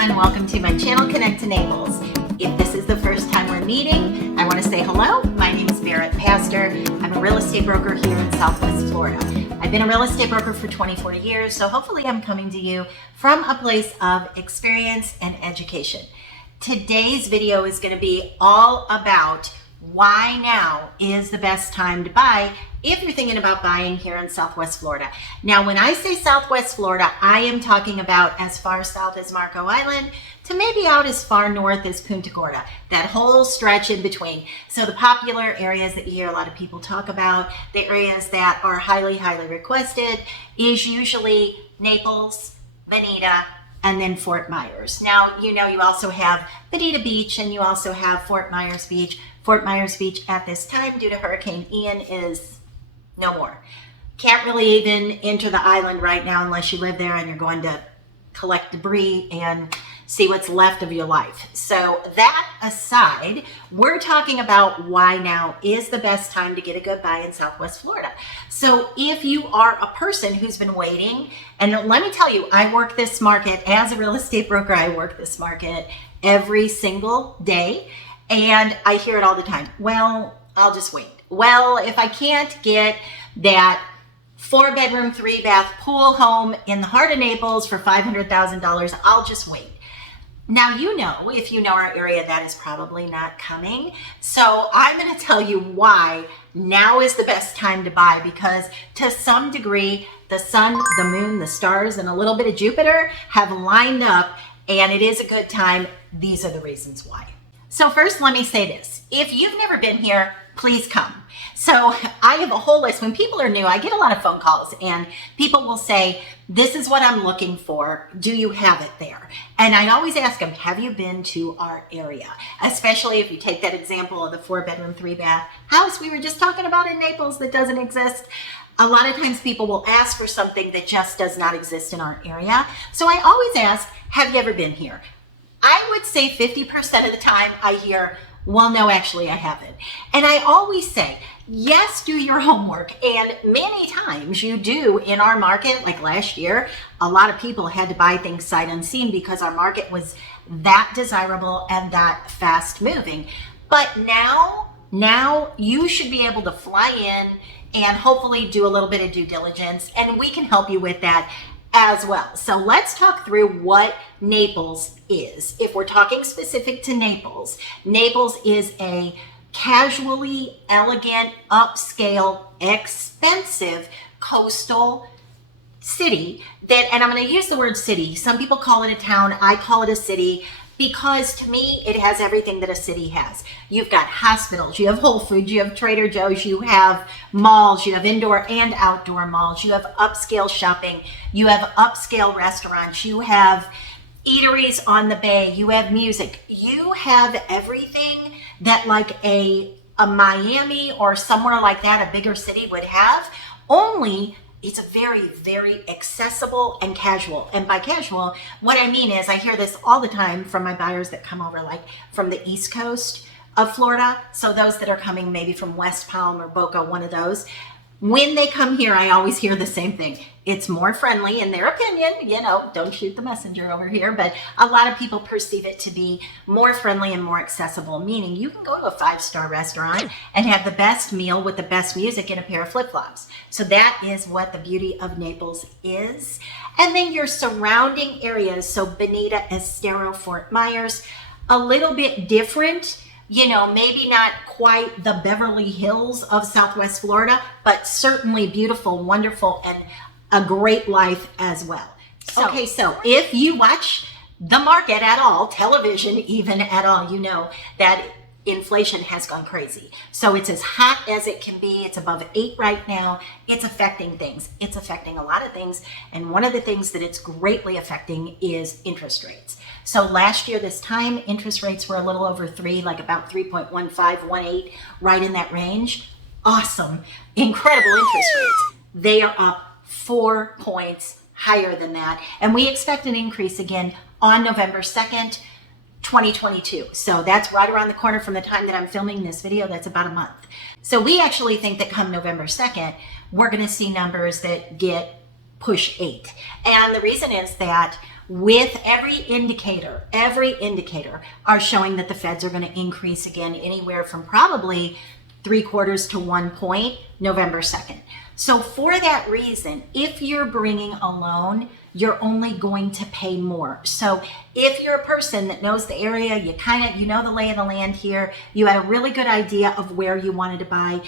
everyone, welcome to my channel, Connect to Naples. If this is the first time we're meeting, I want to say hello. My name is BarrettPastor. I'm a real estate broker here in Southwest Florida. I've been a real estate broker for 24 years, so hopefully I'm coming to you from a place of experience and education. Today's video is going to be all about why now is the best time to buy if you're thinking about buying here in Southwest Florida. Now, when I say Southwest Florida, I am talking about as far south as Marco Island to maybe out as far north as Punta Gorda, that whole stretch in between. So the popular areas that you hear a lot of people talk about, the areas that are highly, highly requested is usually Naples, Bonita, and then Fort Myers. Now, you know, you also have Bonita Beach and you also have Fort Myers Beach. Fort Myers Beach at this time, due to Hurricane Ian, is no more. Can't really even enter the island right now unless you live there and you're going to collect debris and see what's left of your life. So that aside, we're talking about why now is the best time to get a good buy in Southwest Florida. So if you are a person who's been waiting, and let me tell you, I work this market as a real estate broker. I work this market every single day. And I hear it all the time. Well, I'll just wait. Well, if I can't get that 4-bedroom, 3-bath pool home in the heart of Naples for $500,000, I'll just wait. Now, you know, if you know our area, that is probably not coming. So I'm going to tell you why now is the best time to buy, because to some degree, the sun, the moon, the stars, and a little bit of Jupiter have lined up, and it is a good time. These are the reasons why. So first, let me say this. If you've never been here, please come. So I have a whole list. When people are new, I get a lot of phone calls and people will say, this is what I'm looking for. Do you have it there? And I always ask them, have you been to our area? Especially if you take that example of the 4-bedroom, 3-bath house we were just talking about in Naples that doesn't exist. A lot of times people will ask for something that just does not exist in our area. So I always ask, have you ever been here? I would say 50% of the time I hear, well, no, actually I haven't. And I always say, yes, do your homework. And many times you do in our market, like last year, a lot of people had to buy things sight unseen because our market was that desirable and that fast moving. But now you should be able to fly in and hopefully do a little bit of due diligence, and we can help you with that as well. So let's talk through what Naples is. If we're talking specific to Naples, Naples is a casually elegant, upscale, expensive coastal city that, and I'm going to use the word city. Some people call it a town. I call it a city because to me, it has everything that a city has. You've got hospitals, you have Whole Foods, you have Trader Joe's, you have malls, you have indoor and outdoor malls, you have upscale shopping, you have upscale restaurants, you have eateries on the bay, you have music, you have everything that like a Miami or somewhere like that, a bigger city would have, only it's a very, very accessible and casual. And by casual, what I mean is I hear this all the time from my buyers that come over like from the East Coast of Florida. So those that are coming maybe from West Palm or Boca, one of those. When they come here, I always hear the same thing. It's more friendly in their opinion, you know, don't shoot the messenger over here, but a lot of people perceive it to be more friendly and more accessible, meaning you can go to a 5-star restaurant and have the best meal with the best music and a pair of flip-flops. So that is what the beauty of Naples is. And then your surrounding areas, so Bonita, Estero, Fort Myers, a little bit different. You know, maybe not quite the Beverly Hills of Southwest Florida, but certainly beautiful, wonderful, and a great life as well. Okay, so if you watch the market at all, television even at all, you know that inflation has gone crazy. So it's as hot as it can be. It's above 8 right now. It's affecting things. It's affecting a lot of things. And one of the things that it's greatly affecting is interest rates. So last year, this time, interest rates were a little over 3, like about 3.15, 18, right in that range. Awesome. Incredible interest rates. They are up 4 points higher than that. And we expect an increase again on November 2nd, 2022. So that's right around the corner from the time that I'm filming this video. That's about a month. So we actually think that come November 2nd, we're going to see numbers that get push 8. And the reason is that with every indicator are showing that the Feds are going to increase again anywhere from probably 3/4 to 1 point November 2nd. So for that reason, if you're bringing a loan, you're only going to pay more. So if you're a person that knows the area, you know the lay of the land here, you had a really good idea of where you wanted to buy,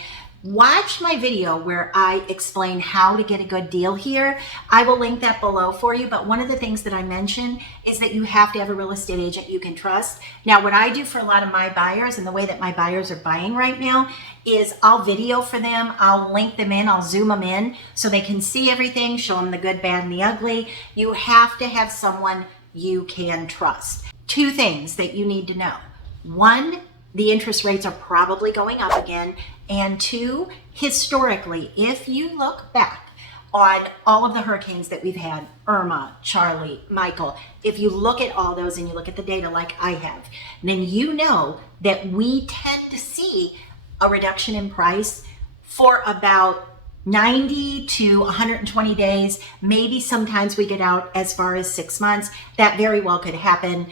watch my video where I explain how to get a good deal here. I will link that below for you. But one of the things that I mentioned is that you have to have a real estate agent you can trust. Now, what I do for a lot of my buyers and the way that my buyers are buying right now is I'll video for them. I'll link them in. I'll zoom them in so they can see everything, show them the good, bad, and the ugly. You have to have someone you can trust. Two things that you need to know. One, the interest rates are probably going up again. And two, historically, if you look back on all of the hurricanes that we've had, Irma, Charlie, Michael, if you look at all those and you look at the data like I have, then you know that we tend to see a reduction in price for about 90 to 120 days. Maybe sometimes we get out as far as 6 months. That very well could happen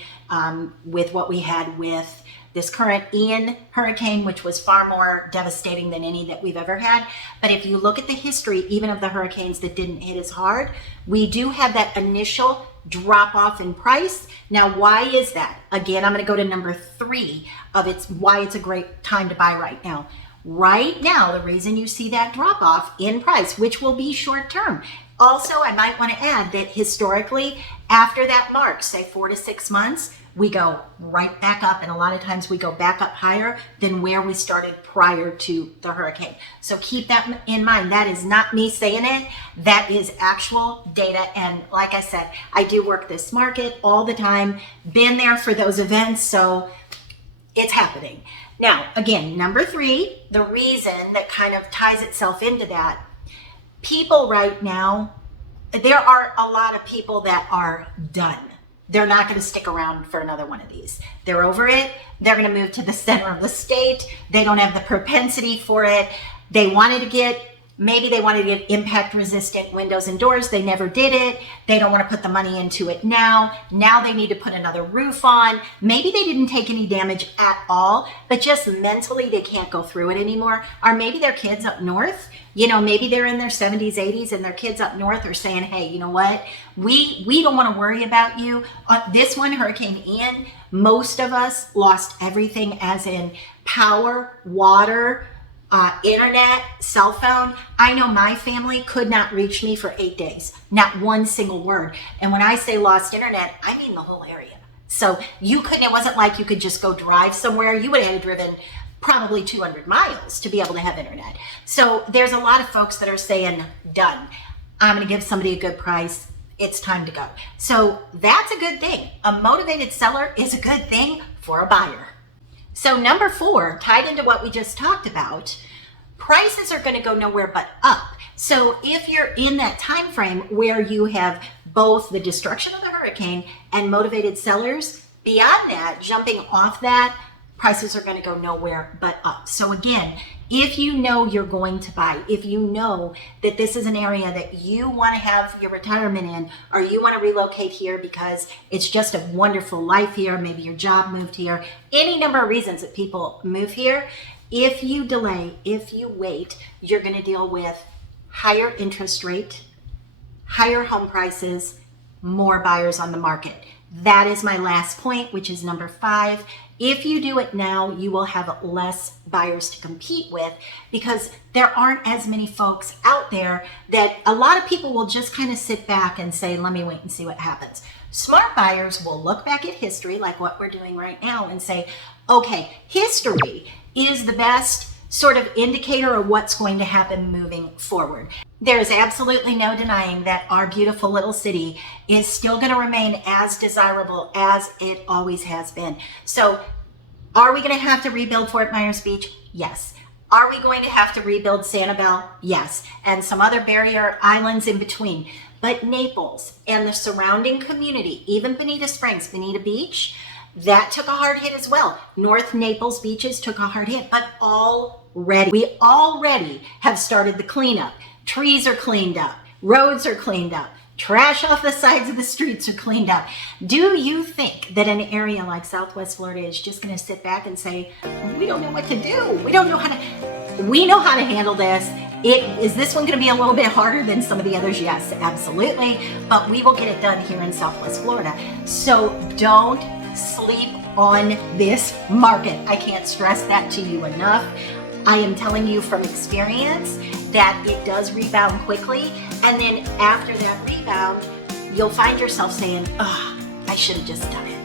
with what we had with this current Ian hurricane, which was far more devastating than any that we've ever had. But if you look at the history, even of the hurricanes that didn't hit as hard, we do have that initial drop off in price. Now, why is that? Again, I'm going to go to number 3 of why it's a great time to buy right now. Right now, the reason you see that drop off in price, which will be short term. Also, I might want to add that historically, after that mark, say 4 to 6 months, we go right back up, and a lot of times we go back up higher than where we started prior to the hurricane. So keep that in mind. That is not me saying it. That is actual data. And like I said, I do work this market all the time, been there for those events, so it's happening. Now, again, number 3, the reason that kind of ties itself into that, people right now, there are a lot of people that are done. They're not going to stick around for another one of these. They're over it. They're going to move to the center of the state. They don't have the propensity for it. Maybe they wanted to get impact resistant windows and doors. They never did it. They don't want to put the money into it now. Now they need to put another roof on. Maybe they didn't take any damage at all, but just mentally they can't go through it anymore. Or maybe their kids up north, maybe they're in their 70s, 80s, and their kids up north are saying, hey, you know what? We don't want to worry about you. This one, Hurricane Ian, most of us lost everything, as in power, water, internet, cell phone. I know my family could not reach me for 8 days, not one single word. And when I say lost internet, I mean the whole area. So it wasn't like you could just go drive somewhere. You would have driven probably 200 miles to be able to have internet. So there's a lot of folks that are saying, done. I'm going to give somebody a good price. It's time to go. So that's a good thing. A motivated seller is a good thing for a buyer. So number 4, tied into what we just talked about, prices are going to go nowhere but up. So if you're in that time frame where you have both the destruction of the hurricane and motivated sellers, beyond that, jumping off that, prices are going to go nowhere but up. So again, if you know you're going to buy, if you know that this is an area that you want to have your retirement in, or you want to relocate here because it's just a wonderful life here, maybe your job moved here, any number of reasons that people move here, if you delay, if you wait, you're going to deal with higher interest rate, higher home prices, more buyers on the market. That is my last point, which is number 5. If you do it now, you will have less buyers to compete with because there aren't as many folks out there that a lot of people will just kind of sit back and say, let me wait and see what happens. Smart buyers will look back at history like what we're doing right now and say, okay, history is the best sort of indicator of what's going to happen moving forward. There is absolutely no denying that our beautiful little city is still going to remain as desirable as it always has been. So are we going to have to rebuild Fort Myers Beach? Yes. Are we going to have to rebuild Sanibel? Yes. And some other barrier islands in between. But Naples and the surrounding community, even Bonita Springs, Bonita Beach, that took a hard hit as well. North Naples beaches took a hard hit, but we already have started the cleanup. Trees are cleaned up, roads are cleaned up, Trash off the sides of the streets are cleaned up. Do you think that an area like Southwest Florida is just going to sit back and say, we don't know what to do? We know how to handle this. Is this one going to be a little bit harder than some of the others? Yes, absolutely. But we will get it done here in Southwest Florida. So don't sleep on this market. I can't stress that to you enough. I am telling you from experience that it does rebound quickly. And then after that rebound, you'll find yourself saying, oh, I should have just done it.